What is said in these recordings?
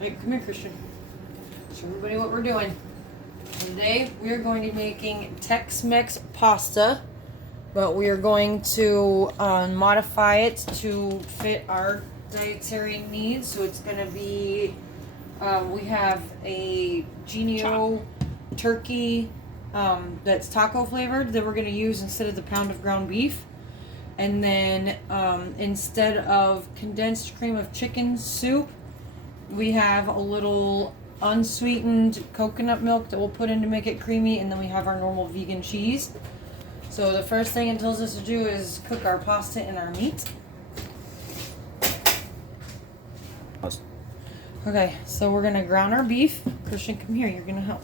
Right, come here, Christian. Show everybody what we're doing. Today we are going to be making Tex-Mex pasta, but we are going to modify it to fit our dietary needs. So it's going to be, we have a Genio turkey that's taco flavored that we're going to use instead of the pound of ground beef. And then instead of condensed cream of chicken soup, we have a little unsweetened coconut milk that we'll put in to make it creamy, and then we have our normal vegan cheese. So the first thing it tells us to do is cook our pasta and our meat. Okay, so we're gonna ground our beef. Christian, come here. You're gonna help.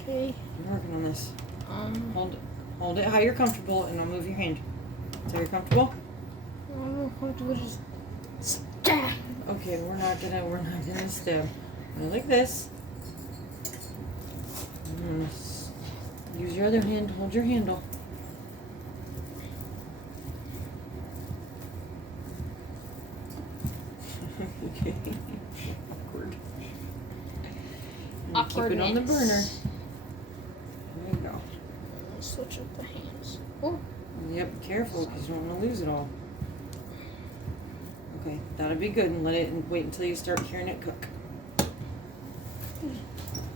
Okay. You're working on this. Hold it how you're comfortable, and I'll move your hand. So you're comfortable? I'm comfortable just stab. Okay, we're not gonna stab. Like this. Use your other hand to hold your handle. Okay. Awkward. And keep it on the burner. There you go. Switch up the hands. Oh. Yep, careful because you don't want to lose it all. Okay, that'll be good, and let it wait until you start hearing it cook.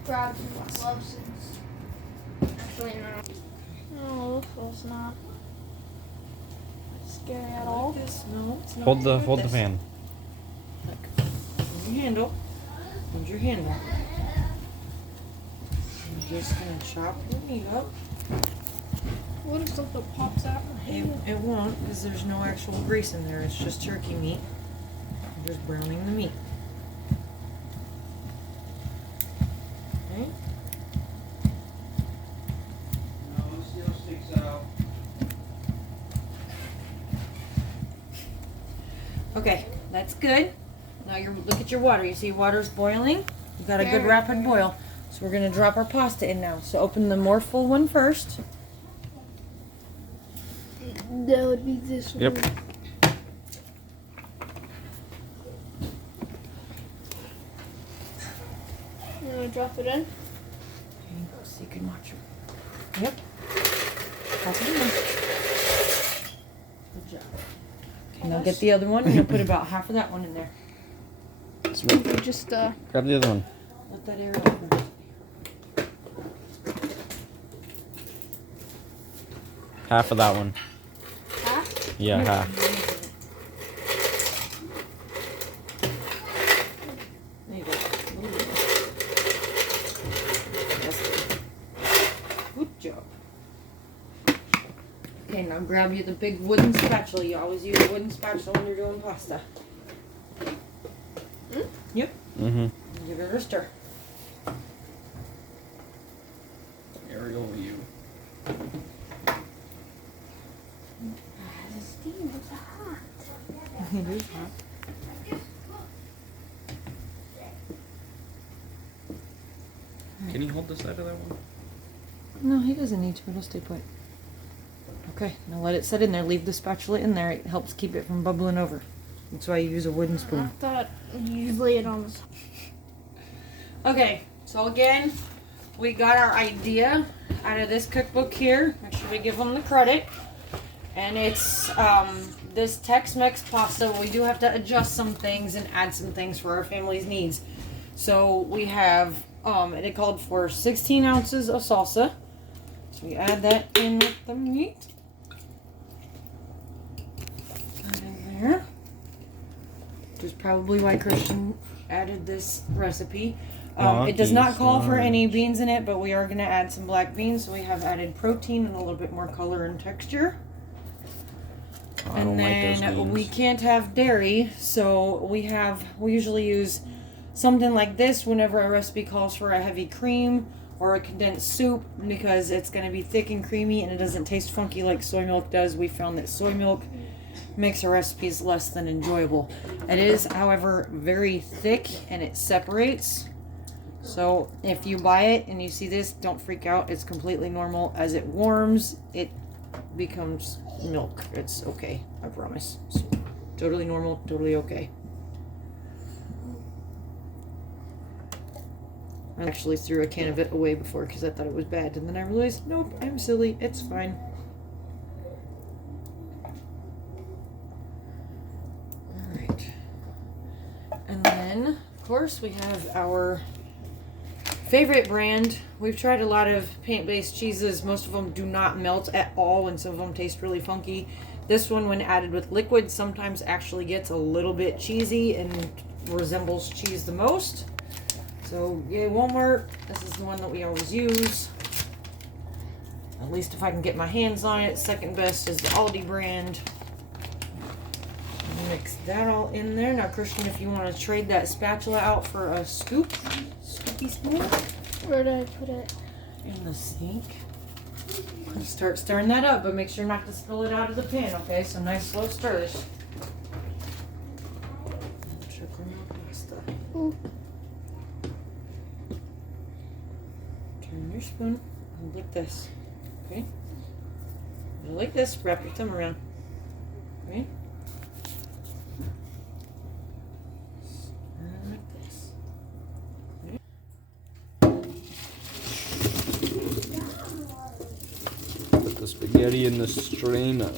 Grab some gloves and actually no. No, this was not scary at all. Like this. No, it's not. Hold the fan. Look. Hold your handle. Hold your handle. I'm just gonna chop your meat up. What if something pops out? It won't, because there's no actual grease in there. It's just turkey meat. I'm just browning the meat. Okay. No, it still sticks out. Okay, that's good. Now look at your water. You see water's boiling? You got a good rapid boil. So we're gonna drop our pasta in now. So open the more full one first. That would be this one. Yep. You want to drop it in? Okay, so you can watch it. Yep. Drop it in there. Good job. Okay, now get the other one and you'll put about half of that one in there. So we can just Grab the other one. Let that air open. Half of that one. half. Yeah, half. There you go. Good job. Okay, now grab you the big wooden spatula. You always use a wooden spatula when you're doing pasta. Yep. Mm-hmm. Give it a stir. Aerial view. The steam is hot. It is hot. Can you hold the side of that one? No, he doesn't need to. It'll stay put. Okay, now let it set in there. Leave the spatula in there. It helps keep it from bubbling over. That's why you use a wooden I spoon. thought you lay it on the side. Okay, so again, we got our idea out of this cookbook here. Make sure we give them the credit. And it's this Tex-Mex pasta. We do have to adjust some things and add some things for our family's needs. So we have, it called for 16 ounces of salsa. So we add that in with the meat. That in there. Which is probably why Christian added this recipe. It does not call for any beans in it, but we are going to add some black beans. So we have added protein and a little bit more color and texture. I don't like those beans. We can't have dairy, so we usually use something like this whenever a recipe calls for a heavy cream or a condensed soup, because it's going to be thick and creamy and it doesn't taste funky like soy milk does. We found that soy milk makes our recipes less than enjoyable. It is, however, very thick and it separates. So if you buy it and you see this, don't freak out. It's completely normal. As it warms, it becomes milk. It's okay, I promise. It's totally normal, totally okay. I actually threw a can of it away before because I thought it was bad. And then I realized, nope, I'm silly. It's fine. Alright. And then, of course, we have our favorite brand. We've tried a lot of paint-based cheeses. Most of them do not melt at all, and some of them taste really funky. This one, when added with liquid, sometimes actually gets a little bit cheesy and resembles cheese the most. So, yeah, Walmart, this is the one that we always use. At least if I can get my hands on it. Second best is the Aldi brand. Mix that all in there. Now, Christian, if you want to trade that spatula out for a scoopy spoon. Where did I put it? In the sink. Start stirring that up, but make sure not to spill it out of the pan, okay? So nice slow stirs. Sugar pasta. Ooh. Turn your spoon like this, okay? Like this, wrap your thumb around, okay? And like this. Okay. Put the spaghetti in the strainer.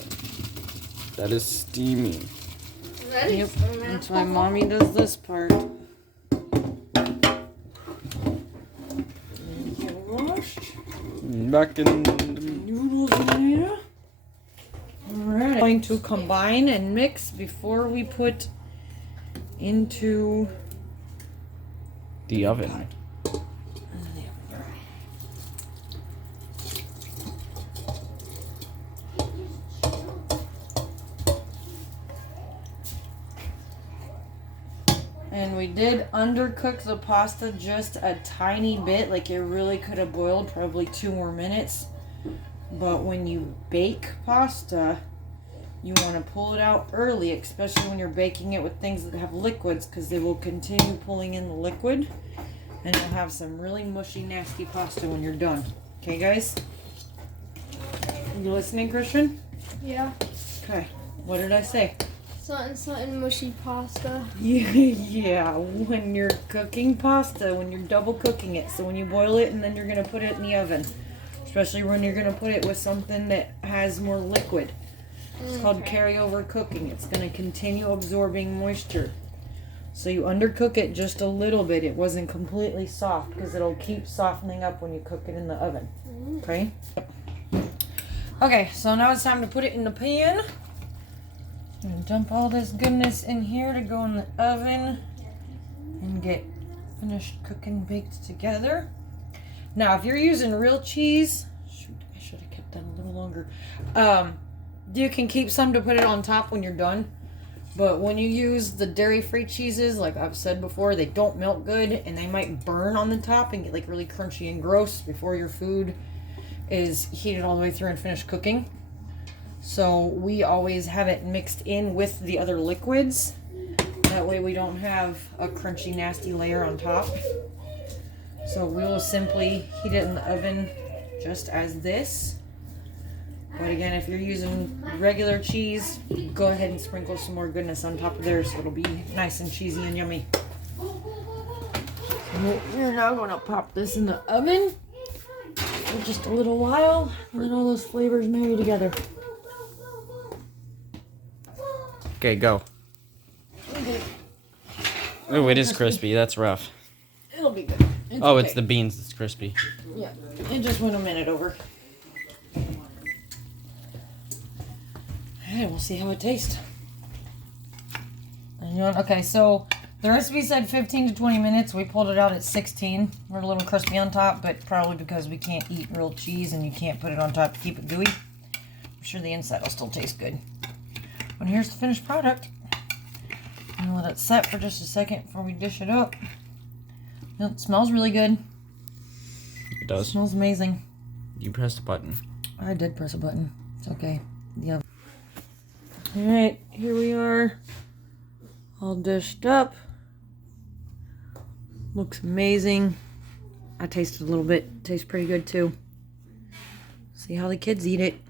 That is steaming. Yep, that's why mommy does this part. Back in the Noodles in here. Alright, I'm going to combine and mix before we put into the oven. And we did undercook the pasta just a tiny bit. Like, it really could have boiled probably 2 more minutes. But when you bake pasta, you want to pull it out early, especially when you're baking it with things that have liquids, because they will continue pulling in the liquid. And you'll have some really mushy, nasty pasta when you're done. Okay, guys? You listening, Christian? Yeah. Okay. What did I say? Something mushy pasta. Yeah, when you're cooking pasta, when you're double cooking it. So when you boil it and then you're going to put it in the oven. Especially when you're going to put it with something that has more liquid. It's called carryover cooking. It's going to continue absorbing moisture. So you undercook it just a little bit. It wasn't completely soft because it'll keep softening up when you cook it in the oven. Okay? Okay, so now it's time to put it in the pan. I'm gonna dump all this goodness in here to go in the oven and get finished cooking baked together. Now, if you're using real cheese, shoot, I should have kept that a little longer. You can keep some to put it on top when you're done. But when you use the dairy-free cheeses, like I've said before, they don't melt good and they might burn on the top and get like really crunchy and gross before your food is heated all the way through and finished cooking. So we always have it mixed in with the other liquids. That way we don't have a crunchy, nasty layer on top. So we will simply heat it in the oven just as this. But again, if you're using regular cheese, go ahead and sprinkle some more goodness on top of there so it'll be nice and cheesy and yummy. So we're now going to pop this in the oven for just a little while and let all those flavors marry together. Okay, go. Oh, it is crispy. That's rough. It'll be good. It's Oh, okay. it's the beans that's crispy. Yeah, it just went a minute over. Alright, we'll see how it tastes. And okay, so the recipe said 15 to 20 minutes. We pulled it out at 16. We're a little crispy on top, but probably because we can't eat real cheese and you can't put it on top to keep it gooey. I'm sure the inside will still taste good. But here's the finished product. I'm gonna let it set for just a second before we dish it up. It smells really good. It does. It smells amazing. You pressed a button. I did press a button. It's okay. Yeah. Alright, here we are. All dished up. Looks amazing. I tasted a little bit. Tastes pretty good too. See how the kids eat it.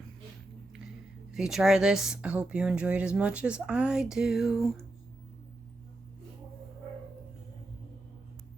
If you try this, I hope you enjoy it as much as I do.